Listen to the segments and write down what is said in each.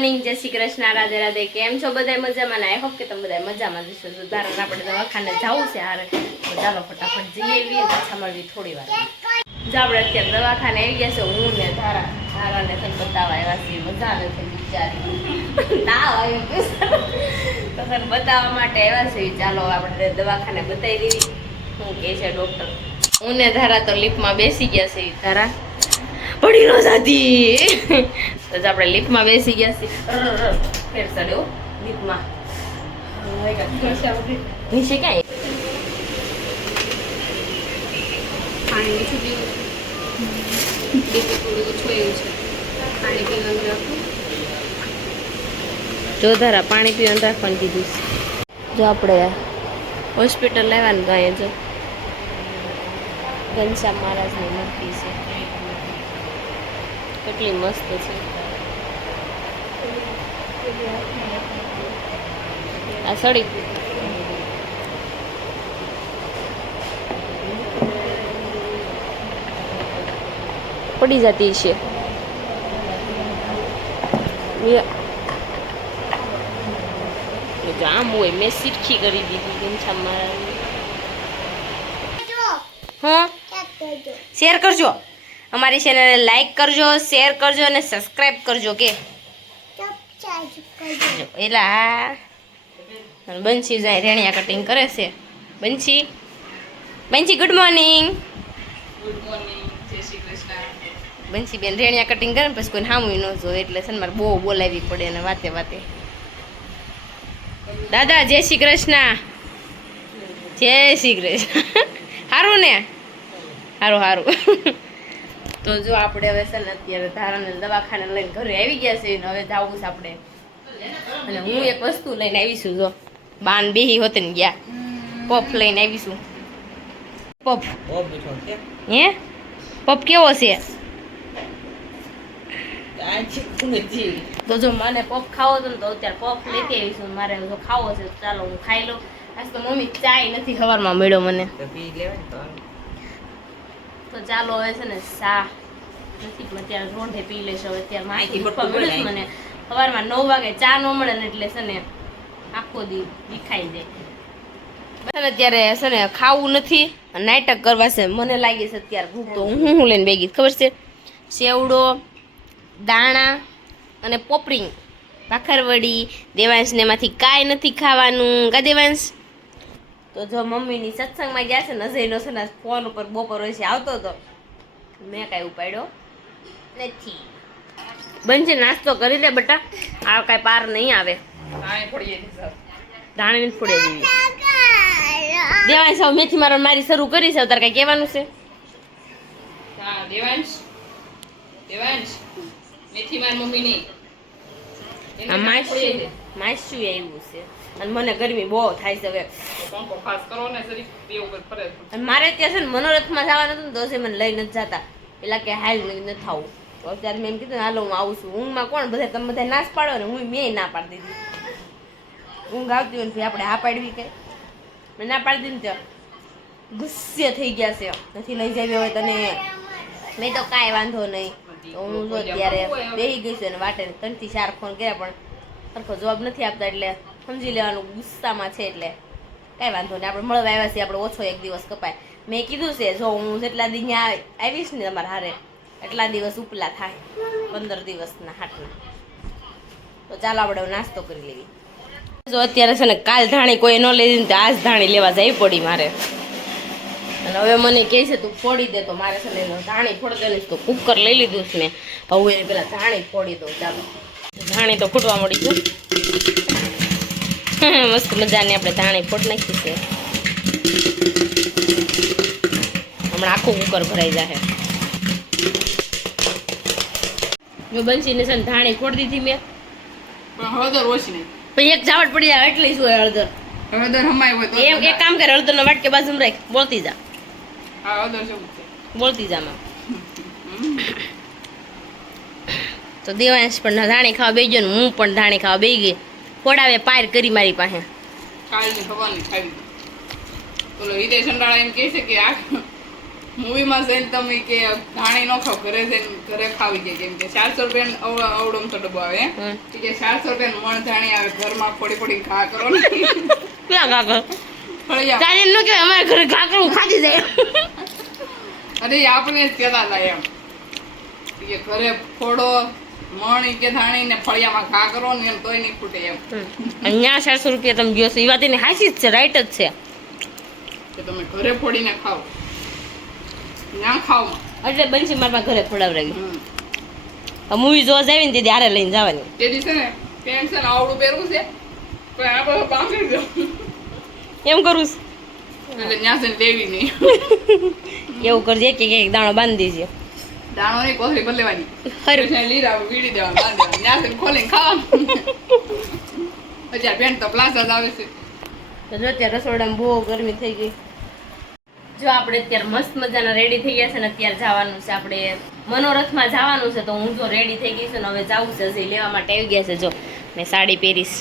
Morning, જય શ્રી કૃષ્ણ, રાધે રાધે. કેમ છો બધા? મજામાં? આઈ હોપ કે તમે બધા મજામાં જશો. ધારણ આપણે દવાખાને જવું છે હારે, તો ચાલો ફટાફટ જઈએ. પાછા મળવી થોડી વાર. જો આપણે અત્યારે દવાખાને આવી ગયા છે. હું ને ધારાને થઈને બતાવવા આવ્યા છીએ. મજા નથી બિચારી, તાવ આવ્યો તો બતાવવા માટે આવ્યા છે. ચાલો આપણે દવાખાને બતાવી દેવી શું કહે છે ડોક્ટર. હું ને ધારા તો લિફ્ટમાં બેસી ગયા છે. ધારા પડી ન જતી તો આપણે લિફ્ટમાં બેસી ગયા છીએ. ફેર ચડ્યો લિફ્ટમાં નીચે ક્યાં પાણી ઓછું પીવું, થોડું ઓછું એવું છે. પાણી પીવાનું રાખવું. જો ધારા પાણી પીવાનું રાખવાનું કીધું છે. જો આપણે હોસ્પિટલ લેવાનું તો અહીંયા જો ઘનશ્યામ મહારાજની મૂર્તિ છે. કેટલી મસ્ત છે. આ સડી પડી જતી છે. આમ હોય મેં સીટખી કરી દીધી ઘનશ્યામ મહારાજની. હા, શેર કરજો, અમારી ચેનલને લાઈક કરજો, શેર કરજો અને સબસ્ક્રાઇબ કરજો. કે એલા બંસી જાય રેણિયા કટિંગ કરે છે. બંસી ગુડ મોર્નિંગ. જય શ્રી કૃષ્ણ. બંસી બેન રેણિયા કટિંગ કરે ને પછી કોઈ સામું ન જોવે એટલે છે ને મારે બહુ બોલાવી પડે અને વાતે વાતે. દાદા જય શ્રી કૃષ્ણ. જય શ્રી કૃષ્ણ. સારું ને? સારું. તો જો આપણે હવે છે ને અત્યારે ધારાને દવાખાને લઈને ઘરે આવી ગયા છે. હવે જવું છે આપણે. અને હું એક વસ્તુ લઈને આવીશું. જો બાન બેહી હોતે ને ગયા પફ લઈને આવીશું. પફ હે પફ કેવો છે? તો જો મને પફ ખાવો હતો ને તો અત્યારે પફ લેતી આવીશું. મારે જો ખાવો છે ચાલો હું ખાઈ લઉં. આજ તો મમ્મી ચાય નથી સવારમાં મળ્યો મને. તો ચાલો હવે છે ને સા નથી અત્યારે રોંઢે પી લેશે. હવે અત્યારે માહિતી મળે મને સવારમાં 9 વાગે ચા ન મળે ને એટલે છે ને આખો દી વિખાઈ જાય. અત્યારે છે ને ખાવું નથી, નાટક કરવા છે. મને લાગે છે અત્યારે ભૂખ. તો હું લઈને બેગી ખબર છે સેવડો, દાણા અને પોપરિંગ, ભાખરવડી. દેવાંશને એમાંથી કાંઈ નથી ખાવાનું. કા દેવાંશ? તો જો મમ્મીની સત્સંગમાં ગયા છે ને અજયનો છે ને ફોન ઉપર બપોર હોય છે આવતો હતો, મેં કાંઈ ઉપાડ્યો નથી. બનશે નાસ્તો કરી લે બટા, આ કાંઈ પાર નહીં આવે. ધાણી નથી ફોડે જેવી. દેવાંશ હવે મેથી મારી શરૂ કરી છે. તારે કાંઈ કહેવાનું છે? દેવાંશ મેથી માર મમ્મી નહીં. માસ્યું આવ્યું છે અને મને ગરમી બહુ થાય છે હવે. અને મારે ત્યાં છે ને મનોરથમાં જવાનું હતું ને તો મને લઈ નથી જતા. પેલા કે હાલ નથી થવું. તો અત્યારે મેં એમ કીધું હાલો હું આવું છું. ઊંઘમાં કોણ બધા તમે બધા નાશ પાડો ને હું મેં ના પાડી દીધી. ઊંઘ આવતી હોય ને આપણે હા પાડવી કે મેં ના પાડી દીધી ને તો ગુસ્સે થઈ ગયા છે. નથી લઈ જવી હોય તને. મેં તો કાંઈ વાંધો નહીં. તો હું જો ત્યારે બેસી ગઈ છું અને વાટે 3 થી 4 ફોન કર્યા પણ સરખો જવાબ નથી આપતા. એટલે સમજી લેવાનું ગુસ્સામાં છે. એટલે કાંઈ વાંધો નહીં, આપણે મળવા આવ્યા છીએ. આપણે ઓછો એક દિવસ કપાય. મેં કીધું છે જો હું જેટલા દી ત્યાં આવીશ ને તમારા હારે એટલા દિવસ ઉપલા થાય 15 દિવસના હાટના. તો ચાલો આપણે નાસ્તો કરી લેવી. જો અત્યારે છે ને કાલ ધાણી કોઈ ન લઈ તો આજ ધાણી લેવા જઈ પડી મારે. અને હવે મને કહે છે તું ફોડી દે. તો મારે છે ને ધાણી ફોડી દે તો કુકર લઈ લીધું છે મેં. હવે એને પેલા ધાણી ફોડી દઉં. ચાલો ધાણી તો ફૂટવા મળી છે. મસ્ત મજાની આપણે ધાણી ફોડ નાખી છે. હમણાં આખું કુકર ભરાઈ જાય. જો બંસીને છે ને ધાણી ફોડ દીધી મેં. હળદર ઓછી નહીં. પછી એક ઝાવટ પડી જાય એટલી શું હળદર હમાય હોય તો એક કામ કરે હળદરનો વાટકે બાજુમાં રાખ. બોલતી જા. હા હળદર જેવું છે. બોલતી જામાં. તો દેવાંશ પણ ધાણી ખાવા બેસી ગયો ને હું પણ ધાણી ખાવા બેસી ગઈ. ફોડાવે પાર કરી મારી પાસે. કાલની ખવાની ખાવી. ઓલો વિદેશ સંડાળા એમ કહે છે કે આ મૂવીમાં જઈને તમે કે ધાણી ન ખાવ, ઘરે જઈને ઘરે ખાવી જાય. કેમ કે 400 રૂપિયા અવડો તો ડબ્બો આવે હે. કે 400 રૂપિયા મણ ધાણી આવે, ઘરમાં ફોડી ફોડી ઘા કરો ને. ક્યાં કાકર ફળિયા. તારે એમ ન કહેવાય અમારે ઘરે કાકર ખાધી જાય. અરે આપણે જ કહેતા હતા એમ કે ઘરે ફોડો મણ કે ધાણી ને ફળિયામાં ઘા કરો ને એમ તોય નહીં ફૂટે એમ. અહીંયા 400 રૂપિયા તમે ગયો છો એ વાત એની હાચી જ છે, રાઈટ જ છે. કે તમે ઘરે ફોડીને ખાઓ ના ખાઓ. એટલે બંસી મારા ઘરે ફોડાવડાવી. હમ. મૂવી જોવા જાવી ને તેથી હારે લઈને જવાની. તે દિવસે ને પેન્ટ છે ને આવડું પહેરવું છે પણ આ બધું બાંધી દો એમ કરું છું. એટલે ત્યાં છે ને લેવી નહીં. એવું કરજે કે એક દાણો બાંધી દેજે. દાણો નહીં કોથળી ભરી લેવાની. ખરું. પછી લીરા વીડી દેવાનું, બાંધી દેવાનું. ત્યાં છે ને ખોલીને ખાવાનું. અત્યારે પેન્ટ તો પ્લાઝા જ આવે છે. તો જો અત્યારે રસોડામાં બહુ ગરમી થઈ ગઈ. જો આપણે અત્યારે મસ્ત મજાના રેડી થઈ ગયા છે ને અત્યારે જવાનું છે આપણે મનોરથમાં જવાનું છે. તો હું જો રેડી થઈ ગઈ છું ને હવે જવું છે, હજી લેવા માટે આવી ગયા છે. જો મેં સાડી પહેરીશ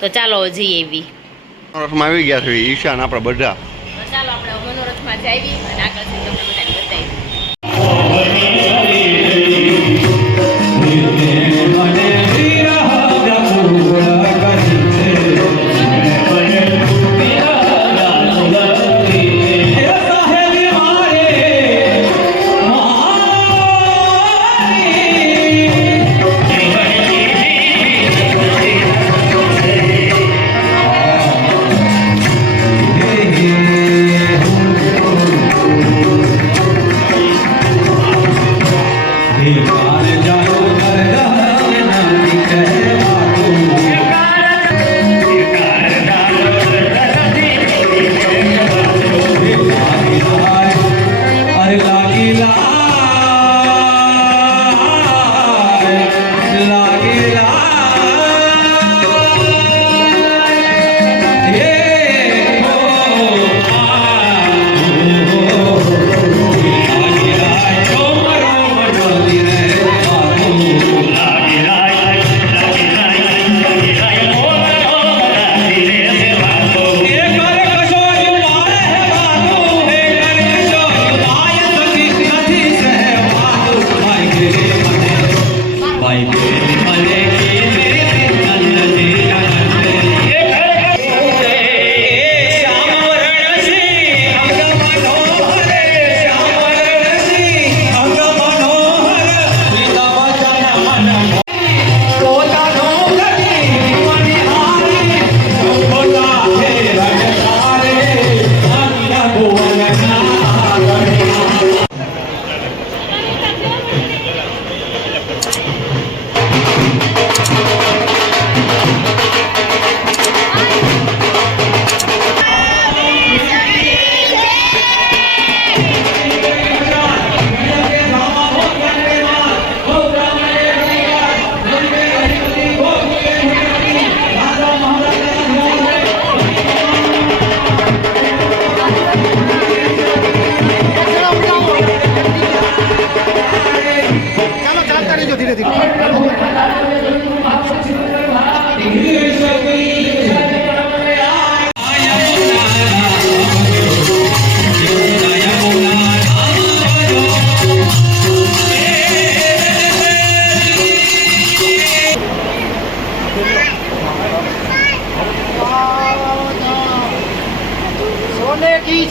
તો ચાલો જઈએ એવી. મનોરથમાં આવી ગયા છે ઈશાન આપણા બધા. તો ચાલો આપણે મનોરથમાં જઈએ અને આગળથી તમને બધાને બતાવીએ.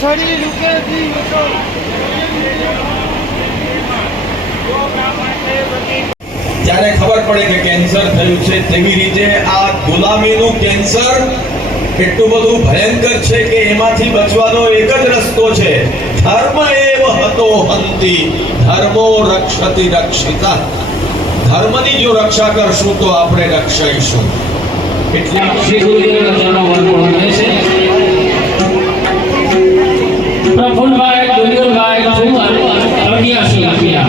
છડી રૂકેથી જ્યારે ખબર પડે કે કેન્સર થયું છે તેવી રીતે આ ગુલામીનું કેન્સર એટલું બધું ભયંકર છે કે એમાંથી બચવાનો એક જ રસ્તો છે ધર્મ એવ હતો હંતિ ધર્મો રક્ષતિ રક્ષિતા. ધર્મની જો રક્ષા કરશું તો આપણે રક્ષાઈશું. એટલે શ્રી ગુરુદેવના ચરણોમાં રહેશે. પ્રફુલ્લભાઈ ડુંગરભાઈ ઠુમર 1100 રૂપિયા.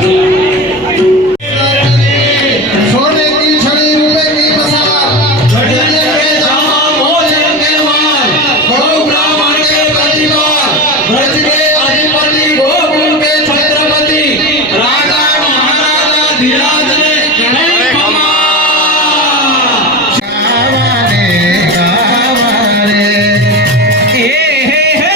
सोने की छड़ी रुपए की मसाल घड़ियाने के दाम मोले के माल गौ ब्राह्मण के प्रतिमाल ब्रज के अधिपति गोकुल के छत्रपति राजा महाराजा धीराज ने गणेश गावारे हे हे हे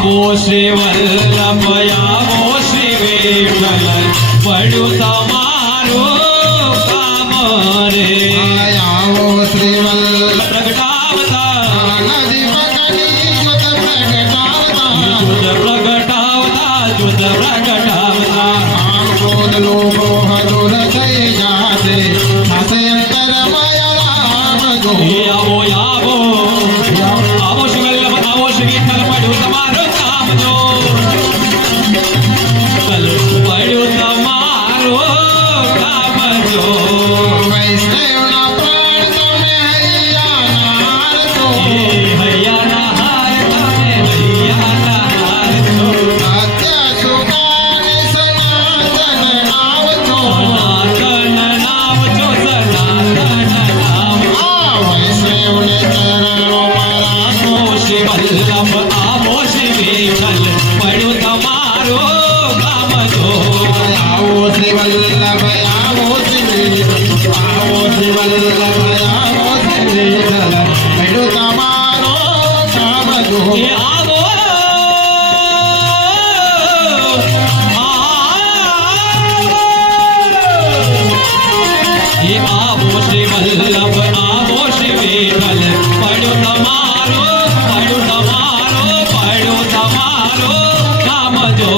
આવો શ્રી વલ્લભ આવો શ્રી વિઠ્ઠલ પડ્યું તમારું કામ રે આવો શ્રી વલ્લભ પ્રગટાવતા નદી પગની જ્યોત પ્રગટાવતા જુદ પ્રગટાવતા આમ ક્રોધ લોભ દૂર થઈ જાતે થાશે અંતર માયા જો આવો આવો આવો શ્રી વલ્લભ આવો શ્રી વિઠ્ઠલ પડ્યું તમારું કામ જો પડ્યું તમારું કામ જો વૈષ્ણવના પ્રાણ તમે હૈયાના તો હૈયાના હાર તમે હૈયાના હાર છો સત્ય સુખાને સનાતન આવજો સનાતન નામ છો સનાતન નામ આ વૈષ્ણવને ચરણોમાં રાખો આવો શ્રી વલ્લભ આવો શ્રી વિઠ્ઠલ પડ્યું તમારું કામ જો આવો શ્રી વલ્લભ આવો શ્રી વિઠ્ઠલ આવો શ્રી વલ્લભ આવો શ્રી વિઠ્ઠલ પડ્યું તમારો કામ જો એ આવો એ આવો શ્રી વલ્લભ આવો શ્રી વિઠ્ઠલ પડ્યું તમારું કામ જો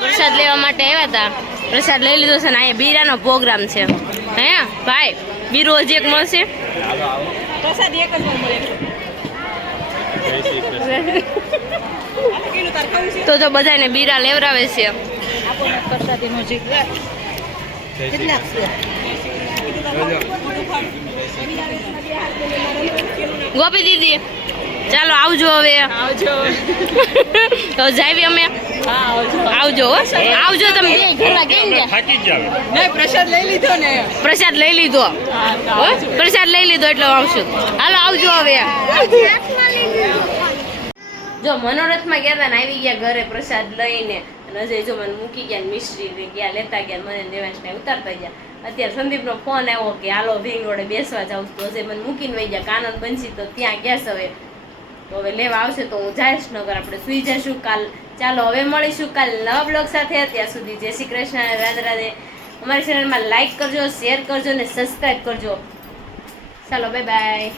પ્રસાદ લેવા માટે આવ્યા હતા. પ્રસાદ લઈ લીધો છે ને અહીંયા બીરાનો પ્રોગ્રામ છે. હે ભાઈ બીરો હજી એક મળશે. તો જો બધાને બીરા લેવરાવે છે. ગોપી દીદી ચાલો આવજો હવે. તો જાવી અમે. આવજો હો. આવજો તમે બે ઘરમાં કેમ ગયા? પ્રસાદ લઈ લીધો ને. પ્રસાદ લઈ લીધો હો? પ્રસાદ લઈ લીધો એટલે આવશું. હાલો આવજો હવે. જો મનોરથમાં ગયા હતા ને આવી ગયા ઘરે પ્રસાદ લઈને અને અજય જો મને મૂકી ગયા મિશ્રી ગયા લેતા ગયા મને દેવાંશને ઉતારતા ગયા. અત્યારે સંદીપનો ફોન આવ્યો કે હાલો ભીંગ રોડે બેસવા જાઉં તો અજય મને મૂકીને વહી ગયા. કાનન બંસી તો ત્યાં ગયા છે હવે. તો હવે લેવા આવશે તો હું જઈશ નગર આપણે સુઈ જઈશું કાલ. ચાલો હવે મળીશું કાલ નવા બ્લોગ સાથે. ત્યાં સુધી જય શ્રી કૃષ્ણ, રાધે રાધે. અમારી ચેનલમાં લાઈક કરજો, શેર કરજો ને સબસ્ક્રાઈબ કરજો. ચાલો બાય બાય.